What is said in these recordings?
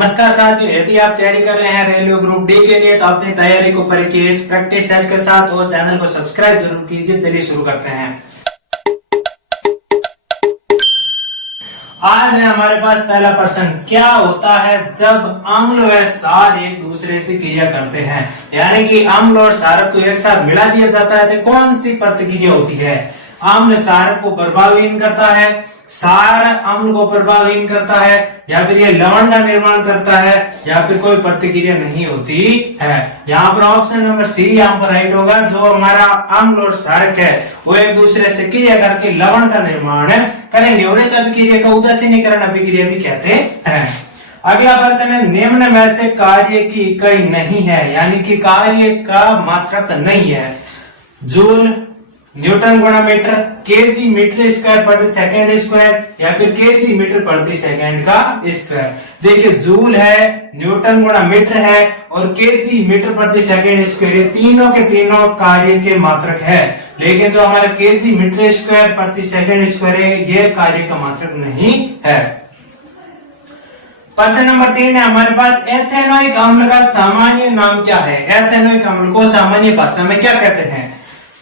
नमस्कार साथियों, यदि आप तैयारी कर रहे हैं रेलवे ग्रुप डी के लिए तो अपनी तैयारी को करिए इस प्रैक्टिस सेट के साथ और चैनल को सब्सक्राइब जरूर कीजिए। चलिए शुरू करते हैं। आज है हमारे पास पहला प्रश्न, क्या होता है जब अम्ल व क्षार एक दूसरे से क्रिया करते हैं, यानी कि अम्ल और क्षारक को एक साथ मिला दिया जाता है तो कौन सी प्रतिक्रिया होती है। अम्ल क्षारक को प्रभावहीन करता है, क्षार अम्ल को प्रभावहीन करता है, या फिर ये लवण का निर्माण करता है, या फिर कोई प्रतिक्रिया नहीं होती है। यहाँ पर ऑप्शन नंबर सी यहाँ पर राइट होगा। जो हमारा अम्ल और क्षारक है वो एक दूसरे से क्रिया करके लवण का निर्माण करेंगे और इस अभिक्रिया का उदासीनीकरण अभिक्रिया भी कहते हैं। अगला प्रश्न है, निम्न में से कार्य की इकाई नहीं है, यानी कि कार्य का मात्रक नहीं है। जूल, न्यूटन गुणा मीटर, केजी मीटर स्क्वायर प्रति सेकंड स्क्वायर, या फिर केजी मीटर प्रति सेकंड का स्क्वायर। देखिए जूल है, न्यूटन गुणा मीटर है और केजी मीटर प्रति सेकंड स्क्वायर, ये तीनों के तीनों कार्य के मात्रक है। लेकिन जो हमारा केजी मीटर स्क्वायर प्रति सेकंड स्क्वायर है ये कार्य का मात्रक नहीं है। प्रश्न नंबर 3 है हमारे पास, एथेनोइक अम्ल का सामान्य नाम क्या है। एथेनोइक अम्ल को सामान्य भाषा में क्या कहते हैं।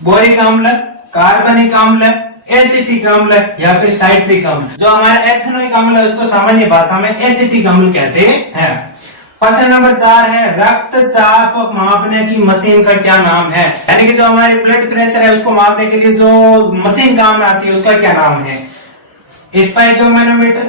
बोरिक अम्ल, कार्बनिक अम्ल, एसिटिक अम्ल, या फिर साइट्रिक अम्ल। जो हमारा एथेनोइक अम्ल है उसको सामान्य भाषा में एसिटिक अम्ल कहते हैं। प्रश्न नंबर 4 है, रक्तचाप मापने की मशीन का क्या नाम है, यानी कि जो हमारी ब्लड प्रेशर है उसको मापने के लिए जो मशीन काम में आती है उसका क्या नाम है। स्पाइरोमीटर,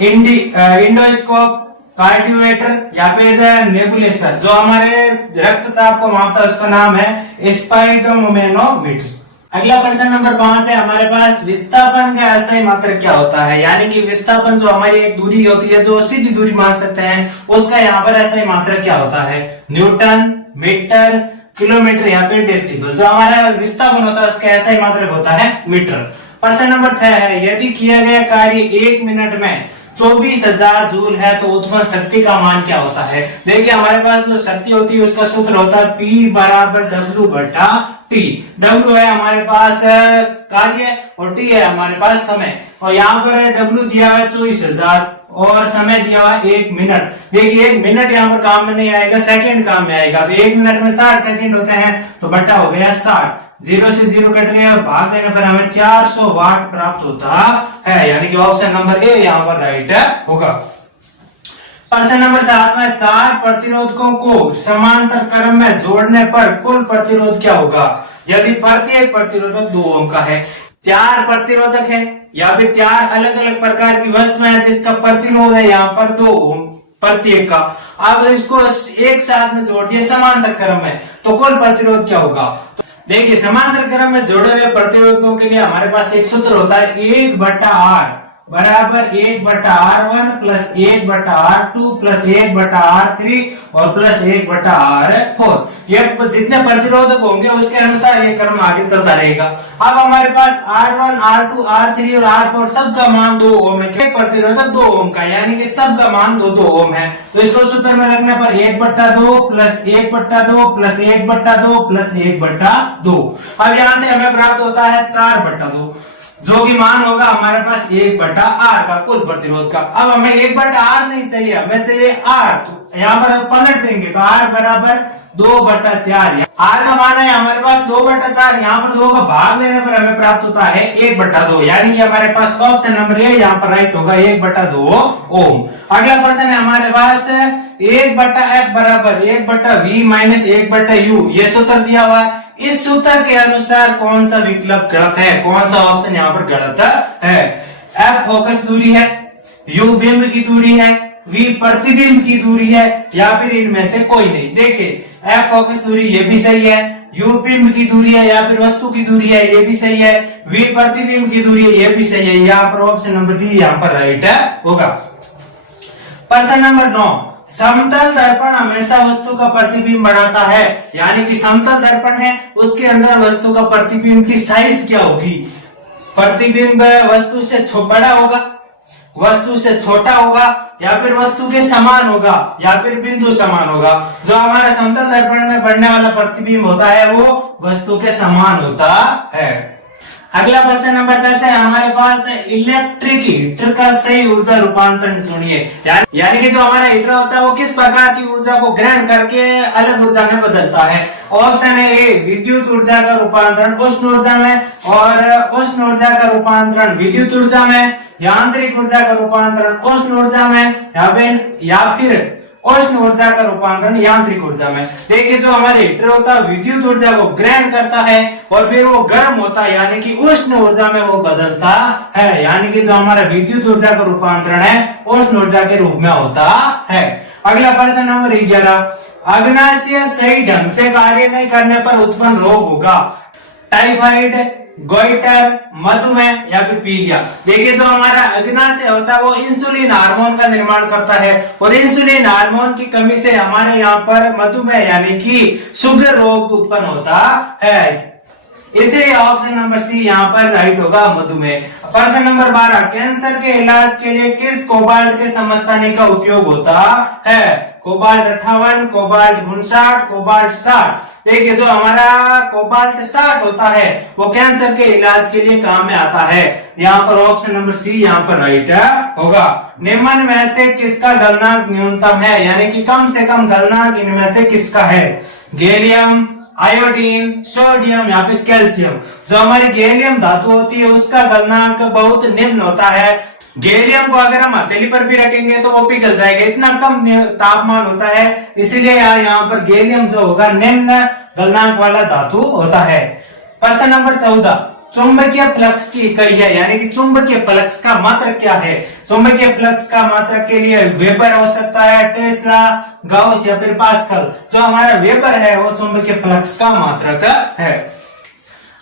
इंडोस्कोप, कार्डियोमीटर, या फिर नेबुलाइजर। जो हमारे रक्तचाप को मापता है उसका नाम है स्पाइरोमीटर। अगला प्रश्न नंबर 5 है हमारे पास, विस्थापन का एसआई मात्रक क्या होता है, यानी कि विस्थापन जो हमारी एक दूरी होती है जो सीधी दूरी मान सकते हैं उसका यहाँ पर एसआई मात्रक क्या होता है। न्यूटन, मीटर, किलोमीटर, या फिर डेसिबल। जो हमारा विस्थापन होता है उसका एसआई मात्रक होता है मीटर। प्रश्न नंबर 6 है, यदि किया गया कार्य 1 मिनट में 24,000 जूल है तो उत्पन्न शक्ति का मान क्या होता है। देखिए हमारे पास जो शक्ति होती है उसका सूत्र होता है P बराबर W बटा T। W है हमारे पास कार्य और T है हमारे पास समय, और यहाँ पर W दिया हुआ है 24,000 और समय दिया हुआ 1 मिनट। देखिए 1 मिनट यहाँ पर काम में नहीं आएगा, सेकंड काम में आएगा। तो 1 मिनट में 60 सेकंड होते हैं तो बटा हो गया 60। 0 से 0 कट गया और भाग देने पर हमें 400 वाट प्राप्त होता है, यानी कि ऑप्शन नंबर ए यहाँ पर राइट होगा। प्रश्न नंबर 7 में, 4 प्रतिरोधकों को समांतर क्रम में जोड़ने पर कुल प्रतिरोध क्या होगा, यदि प्रत्येक प्रतिरोधक 2 ओम का है। 4 प्रतिरोधक है या फिर 4 अलग अलग प्रकार की वस्तुएं हैं जिसका प्रतिरोध है यहाँ पर 2 ओम प्रत्येक का। अब इसको एक साथ में जोड़ दिए समांतर क्रम में तो कुल प्रतिरोध क्या होगा। देखिए समांतर क्रम में जोड़े हुए प्रतिरोधकों के लिए हमारे पास एक सूत्र होता है 1/R बराबर 1/R1 plus 1/R2 plus 1/R3 और प्लस 1/R4। ये जितने प्रतिरोधक होंगे उसके अनुसार ये क्रम आगे चलता रहेगा। अब हमारे पास R1, R2, R3 और R4 सबका मान 2 ओम है। प्रतिरोधक 2 ओम का, यानी कि सबका मान 2 ओम है। तो इसको सूत्र में रखने पर 1/2 प्लस 1/2 प्लस 1/2 प्लस 1/2। अब यहाँ से हमें प्राप्त होता है 4/2, जो कि मान होगा हमारे पास 1/R का कुल प्रतिरोध का। अब हमें 1/R नहीं चाहिए, हमें चाहिए R। तो यहाँ पर पलट देंगे तो R बराबर 2/4। R का मान है हमारे पास 2/4, यहाँ पर 2 का भाग देने पर हमें प्राप्त होता है 1/2, यानी कि हमारे पास ऑप्शन नंबर ए यहाँ पर राइट होगा 1/2 ओम। अगला प्रश्न है हमारे पास, 1/F बराबर 1/V माइनस 1/U, ये सूत्र दिया हुआ है। इस सूत्र के अनुसार कौन सा विकल्प गलत है, कौन सा ऑप्शन यहाँ पर गलत है। F फोकस दूरी है, U बिंब की दूरी है, V प्रतिबिंब की दूरी है, या फिर इनमें से कोई नहीं। देखिए F फोकस दूरी ये भी सही है, U बिंब की दूरी है या फिर वस्तु की दूरी है ये भी सही है, V प्रतिबिंब की दूरी है ये भी सही है। यहाँ पर ऑप्शन नंबर डी यहाँ पर राइट होगा। प्रश्न नंबर 9, समतल दर्पण हमेशा वस्तु का प्रतिबिंब बनाता है, यानी कि समतल दर्पण है उसके अंदर वस्तु का प्रतिबिंब की साइज क्या होगी। प्रतिबिंब वस्तु से बड़ा होगा, वस्तु से छोटा होगा, या फिर वस्तु के समान होगा, या फिर बिंदु समान होगा। जो हमारा समतल दर्पण में बनने वाला प्रतिबिंब होता है वो वस्तु के समान होता है। अगला प्रश्न नंबर 10 है हमारे पास इलेक्ट्रिक हीटर का सही ऊर्जा रूपांतरण सुनिए। यानी कि जो हमारा हीटर होता है वो किस प्रकार की ऊर्जा को ग्रहण करके अलग ऊर्जा में बदलता है। ऑप्शन है ए विद्युत ऊर्जा का रूपांतरण उष्ण ऊर्जा में, और उष्ण ऊर्जा का रूपांतरण विद्युत ऊर्जा में, यांत्रिक ऊर्जा का रूपांतरण उष्ण ऊर्जा में, या फिर उष्ण ऊर्जा का रूपांतरण यांत्रिक ऊर्जा में। देखिए जो हमारे हीटर होता है विद्युत ऊर्जा को ग्रहण करता है और फिर वो गर्म होता है यानी कि उष्ण ऊर्जा में वो बदलता है, यानी कि जो हमारा विद्युत ऊर्जा का रूपांतरण है उष्ण ऊर्जा के रूप में होता है। अगला प्रश्न नंबर 11, अग्नाशय सही ढंग से कार्य नहीं करने पर उत्पन्न रोग होगा। टाइफाइड, गोइटर, मधुमेह या फिर पीलिया। देखिए जो हमारा अग्नाशय होता है वो इंसुलिन हार्मोन का निर्माण करता है और इंसुलिन हार्मोन की कमी से हमारे यहाँ पर मधुमेह यानी कि शुगर रोग उत्पन्न होता है। इसलिए ऑप्शन नंबर सी यहाँ पर राइट होगा मधुमेह। प्रश्न नंबर 12, कैंसर के इलाज के लिए किस कोबाल्ट के समस्थानिक का उपयोग होता है। Cobalt 58, cobalt 59, cobalt 60। देखिए जो हमारा कोबाल्ट 60 होता है वो कैंसर के इलाज के लिए काम में आता है। यहाँ पर ऑप्शन नंबर सी यहाँ पर राइट होगा। निम्न में से किसका गलनांक न्यूनतम है, यानी कि कम से कम गलनांक इनमें से किसका है। गैलियम, आयोडीन, सोडियम या फिर कैल्शियम। जो हमारी गैलियम धातु होती है उसका गलनांक बहुत निम्न होता है। गैलियम को अगर हम हथेली पर भी रखेंगे तो वो पिघल जाएगा, इतना कम तापमान होता है, इसीलिए यहाँ पर गैलियम जो होगा निम्न गलनांक वाला धातु होता है। प्रश्न नंबर 14, चुंबकीय फ्लक्स की इकाई है, यानी कि चुंबकीय फ्लक्स का मात्रक क्या है। चुंबकीय फ्लक्स का मात्रक के लिए वेबर हो सकता है, टेस्ला, गाउस या फिर पास्कल। जो हमारा वेबर है वो चुंबकीय फ्लक्स का मात्रक है।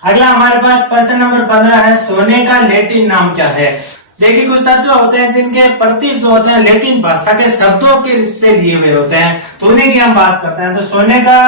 अगला हमारे पास प्रश्न नंबर 15 है, सोने का लैटिन नाम क्या है। देखिए कुछ तत्व होते हैं जिनके प्रतीक जो होते हैं लैटिन भाषा के शब्दों के से लिए हुए होते हैं, तो उन्हीं की हम बात करते हैं। तो सोने का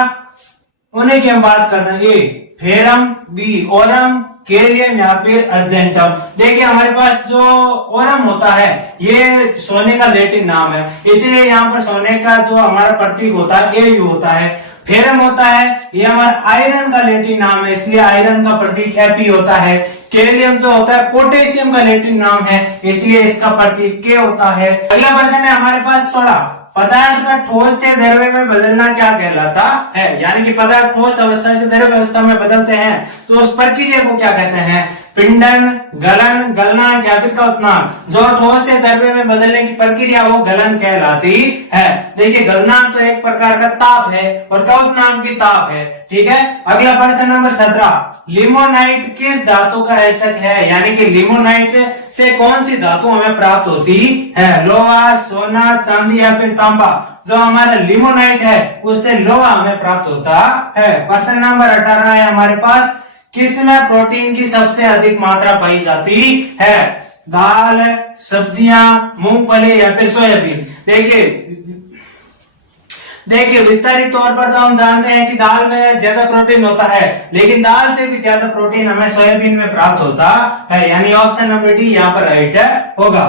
उन्हीं की हम बात करते हैं। ए फेरम, बी ओरम, कैलियम या फिर अर्जेंटम। देखिए हमारे पास जो ओरम होता है ये सोने का लैटिन नाम है, इसीलिए यहाँ पर सोने का जो हमारा प्रतीक होता है एयू होता है। फेरम होता है ये हमारा आयरन का लैटिन नाम है, इसलिए आयरन का प्रतीक एपी होता है। कैलियम जो होता है पोटेशियम का लैटिन नाम है, इसलिए इसका प्रतीक के होता है। अगला प्रश्न है हमारे पास 16, पदार्थ का ठोस से द्रव्य में बदलना क्या कहलाता है। यानी कि पदार्थ ठोस अवस्था से द्रव्य अवस्था में बदलते हैं तो उस प्रक्रिया को क्या कहते हैं। पिंडन, गलन, गलनांक या फिर क्वथनांक। जो ठोस से द्रव्य में बदलने की प्रक्रिया वो गलन कहलाती है। देखिए गलनांक तो एक प्रकार का ताप है और क्वथनांक भी ताप है, ठीक है। अगला प्रश्न नंबर 17, लिमोनाइट किस धातु का ऐसक है। यानी कि लिमोनाइट से कौन सी धातु हमें प्राप्त होती है। लोहा, सोना, चांदी या फिर तांबा। जो हमारा लिमोनाइट है उससे लोहा हमें प्राप्त होता है। प्रश्न नंबर 18 है हमारे पास, किसमें प्रोटीन की सबसे अधिक मात्रा पाई जाती है। दाल, सब्जियां, मूंगफली या फिर सोयाबीन। देखिए विस्तारित तौर पर तो हम जानते हैं कि दाल में ज्यादा प्रोटीन होता है, लेकिन दाल से भी ज्यादा प्रोटीन हमें सोयाबीन में प्राप्त होता है, यानी ऑप्शन नंबर डी यहाँ पर राइट होगा।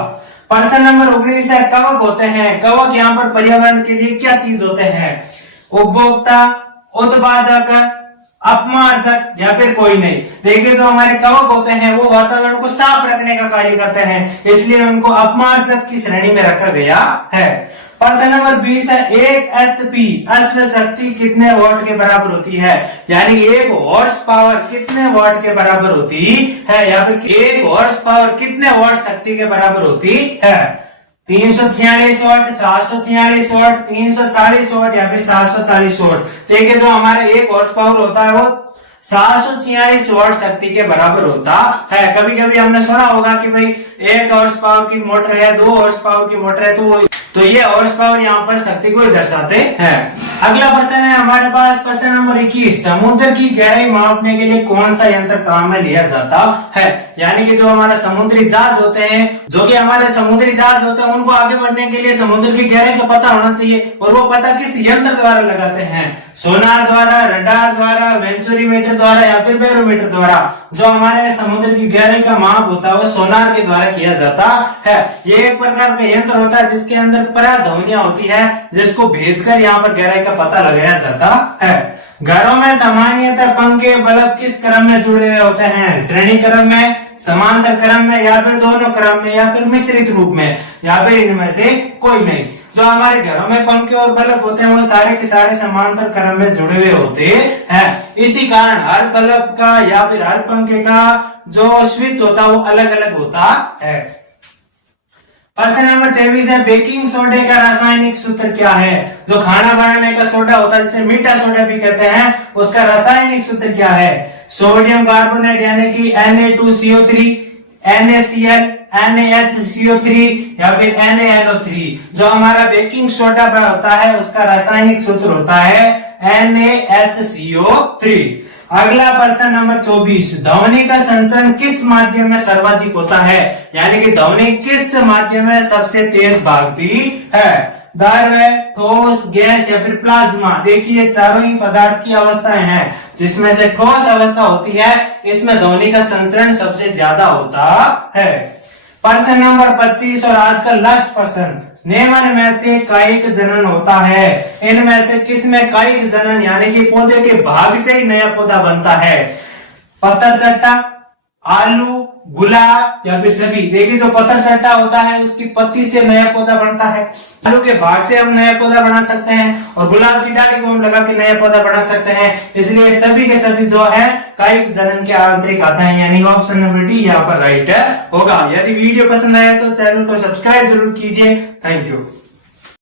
प्रश्न नंबर 19 है, कवक होते हैं। कवक यहाँ पर पर्यावरण के लिए क्या चीज होते हैं। उपभोक्ता, उत्पादक, अपमार्जक या फिर कोई नहीं। देखिए जो हमारे कवक होते हैं वो वातावरण को साफ रखने का कार्य करते हैं, इसलिए उनको अपमार्जक की श्रेणी में रखा गया है। प्रश्न नंबर 20 है, 1 HP अश्व शक्ति कितने वॉट के बराबर होती है। यानी 1 हॉर्स पावर कितने वॉट के बराबर होती है, या फिर 1 हॉर्स पावर कितने वॉट शक्ति के बराबर होती है। 346 वॉट, 746 वॉट, 340 वॉट या फिर 740 वॉट। देखिए जो हमारा 1 हॉर्स पावर होता है वो 746 वॉट शक्ति के बराबर होता है। कभी कभी हमने सुना होगा कि भाई 1 हॉर्स पावर की मोटर है, 2 हॉर्स पावर की मोटर है, तो ये हॉर्स पावर यहाँ पर शक्ति को दर्शाते हैं। अगला प्रश्न है हमारे पास प्रश्न नंबर 21, समुद्र की गहराई मापने के लिए कौन सा यंत्र काम में लिया जाता है। यानी कि जो हमारा समुद्री जहाज होते हैं, जो कि हमारे समुद्री जहाज होते हैं, उनको आगे बढ़ने के लिए समुद्र की गहराई का पता होना चाहिए, और वो पता किस यंत्र द्वारा लगाते हैं। सोनार द्वारा, रडार द्वारा, वेंचुरीमीटर द्वारा या फिर बैरोमीटर द्वारा। जो हमारे समुद्र की गहराई का माप होता है वो सोनार के द्वारा किया जाता है। ये एक प्रकार का यंत्र होता है जिसके अंदर पराध्वनियां होती है जिसको भेजकर यहाँ पर गहराई का पता लगाया जाता है। घरों में सामान्यतः पंखे बल्ब किस क्रम में जुड़े हुए होते हैं? श्रेणी क्रम में, समांतर क्रम में, या फिर दोनों क्रम में, या फिर मिश्रित रूप में, या फिर इनमें से कोई नहीं। जो हमारे घरों में पंखे और बल्ब होते हैं वो सारे के सारे समांतर क्रम में जुड़े हुए होते हैं। इसी कारण हर बल्ब का या फिर हर पंखे का जो स्विच होता है वो अलग अलग होता है। प्रश्न नंबर 23 है, बेकिंग सोडे का रासायनिक सूत्र क्या है? जो खाना बनाने का सोडा होता है जिसे मीठा सोडा भी कहते हैं, उसका रासायनिक सूत्र क्या है? सोडियम कार्बोनेट यानी कि Na2CO3, NaCl, NaHCO3 या फिर NaNO3। जो हमारा बेकिंग सोडा होता है उसका रासायनिक सूत्र होता है NaHCO3। अगला प्रश्न नंबर 24, ध्वनि का संचरण किस माध्यम में सर्वाधिक होता है? यानी कि ध्वनि किस माध्यम में सबसे तेज भागती है? द्रव्य, ठोस, गैस या फिर प्लाज्मा। देखिए चारों ही पदार्थ की अवस्थाएं हैं, जिसमें से ठोस अवस्था होती है इसमें ध्वनि का संचरण सबसे ज्यादा होता है। प्रश्न नंबर 25 और आज का लास्ट प्रश्न, निम्न में से कायिक जनन होता है, इनमें से किस में कायिक जनन यानी कि पौधे के भाग से ही नया पौधा बनता है? पत्थर चट्टा, आलू, गुलाब या फिर सभी? देखिए जो पत्थर चट्टा होता है उसकी पत्ती से नया पौधा बनता है, आलू के भाग से हम नया पौधा बना सकते हैं, और गुलाब की डाली को हम लगा के नया पौधा बना सकते हैं। इसलिए सभी के सभी जो है कायिक जनन के आंतरिक आता है, यानी ऑप्शन नंबर डी यहाँ पर राइट होगा। यदि वीडियो पसंद आया तो चैनल को सब्सक्राइब जरूर कीजिए। Thank you.